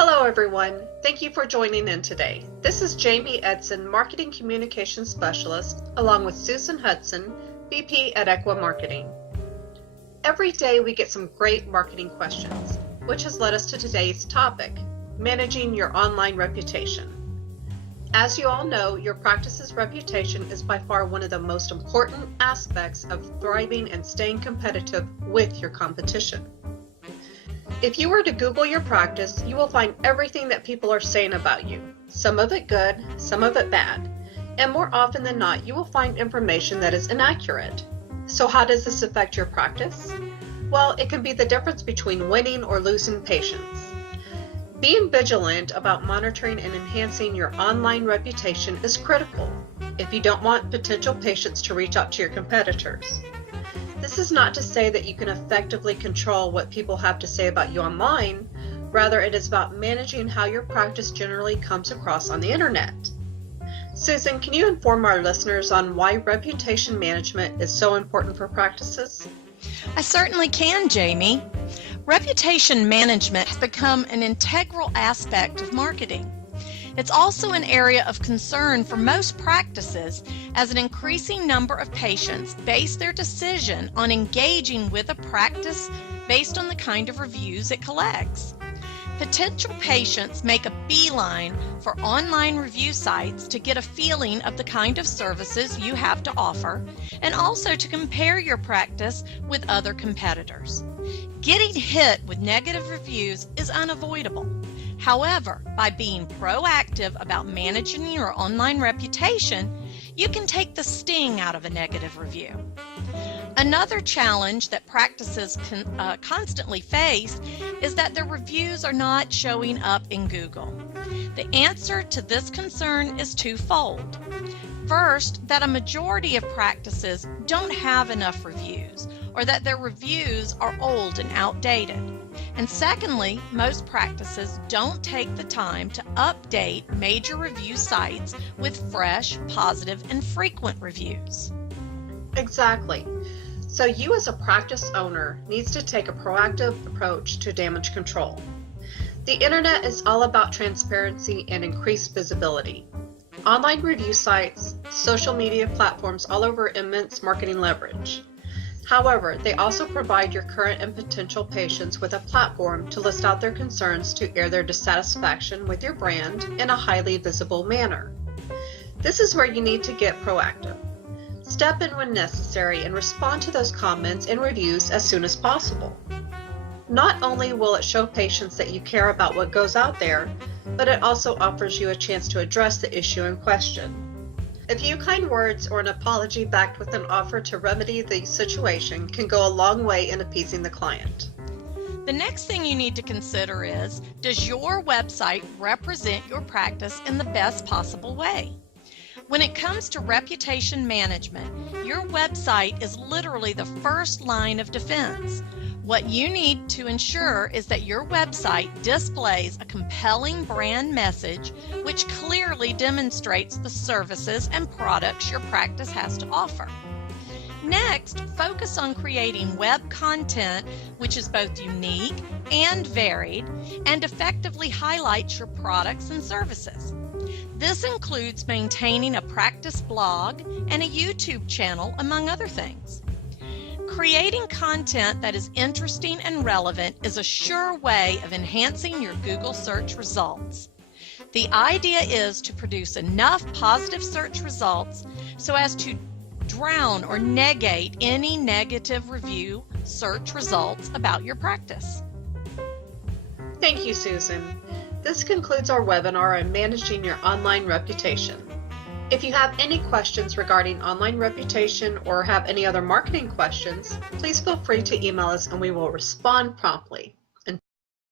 Hello everyone, thank you for joining in today. This is Jamie Edson, Marketing Communications Specialist, along with Susan Hudson, VP at Equa Marketing. Every day we get some great marketing questions, which has led us to today's topic, managing your online reputation. As you all know, your practice's reputation is by far one of the most important aspects of thriving and staying competitive with your competition. If you were to Google your practice, you will find everything that people are saying about you. Some of it good, some of it bad. And more often than not, you will find information that is inaccurate. So how does this affect your practice? Well, it can be the difference between winning or losing patients. Being vigilant about monitoring and enhancing your online reputation is critical if you don't want potential patients to reach out to your competitors. This is not to say that you can effectively control what people have to say about you online. Rather, it is about managing how your practice generally comes across on the internet. Susan, can you inform our listeners on why reputation management is so important for practices? I certainly can, Jamie. Reputation management has become an integral aspect of marketing. It's also an area of concern for most practices as an increasing number of patients base their decision on engaging with a practice based on the kind of reviews it collects. Potential patients make a beeline for online review sites to get a feeling of the kind of services you have to offer and also to compare your practice with other competitors. Getting hit with negative reviews is unavoidable. However, by being proactive about managing your online reputation, you can take the sting out of a negative review. Another challenge that practices constantly face is that their reviews are not showing up in Google. The answer to this concern is twofold. First, that a majority of practices don't have enough reviews, or that their reviews are old and outdated. And secondly, most practices don't take the time to update major review sites with fresh, positive, and frequent reviews. Exactly. So you as a practice owner needs to take a proactive approach to damage control. The internet is all about transparency and increased visibility. Online review sites, social media platforms all over immense marketing leverage. However, they also provide your current and potential patients with a platform to list out their concerns to air their dissatisfaction with your brand in a highly visible manner. This is where you need to get proactive. Step in when necessary and respond to those comments and reviews as soon as possible. Not only will it show patients that you care about what goes out there, but it also offers you a chance to address the issue in question. A few kind words or an apology backed with an offer to remedy the situation can go a long way in appeasing the client. The next thing you need to consider is, does your website represent your practice in the best possible way? When it comes to reputation management, your website is literally the first line of defense. What you need to ensure is that your website displays a compelling brand message which clearly demonstrates the services and products your practice has to offer. Next, focus on creating web content which is both unique and varied and effectively highlights your products and services. This includes maintaining a practice blog and a YouTube channel, among other things. Creating content that is interesting and relevant is a sure way of enhancing your Google search results. The idea is to produce enough positive search results so as to drown or negate any negative review search results about your practice. Thank you, Susan. This concludes our webinar on managing your online reputation. If you have any questions regarding online reputation or have any other marketing questions, please feel free to email us and we will respond promptly.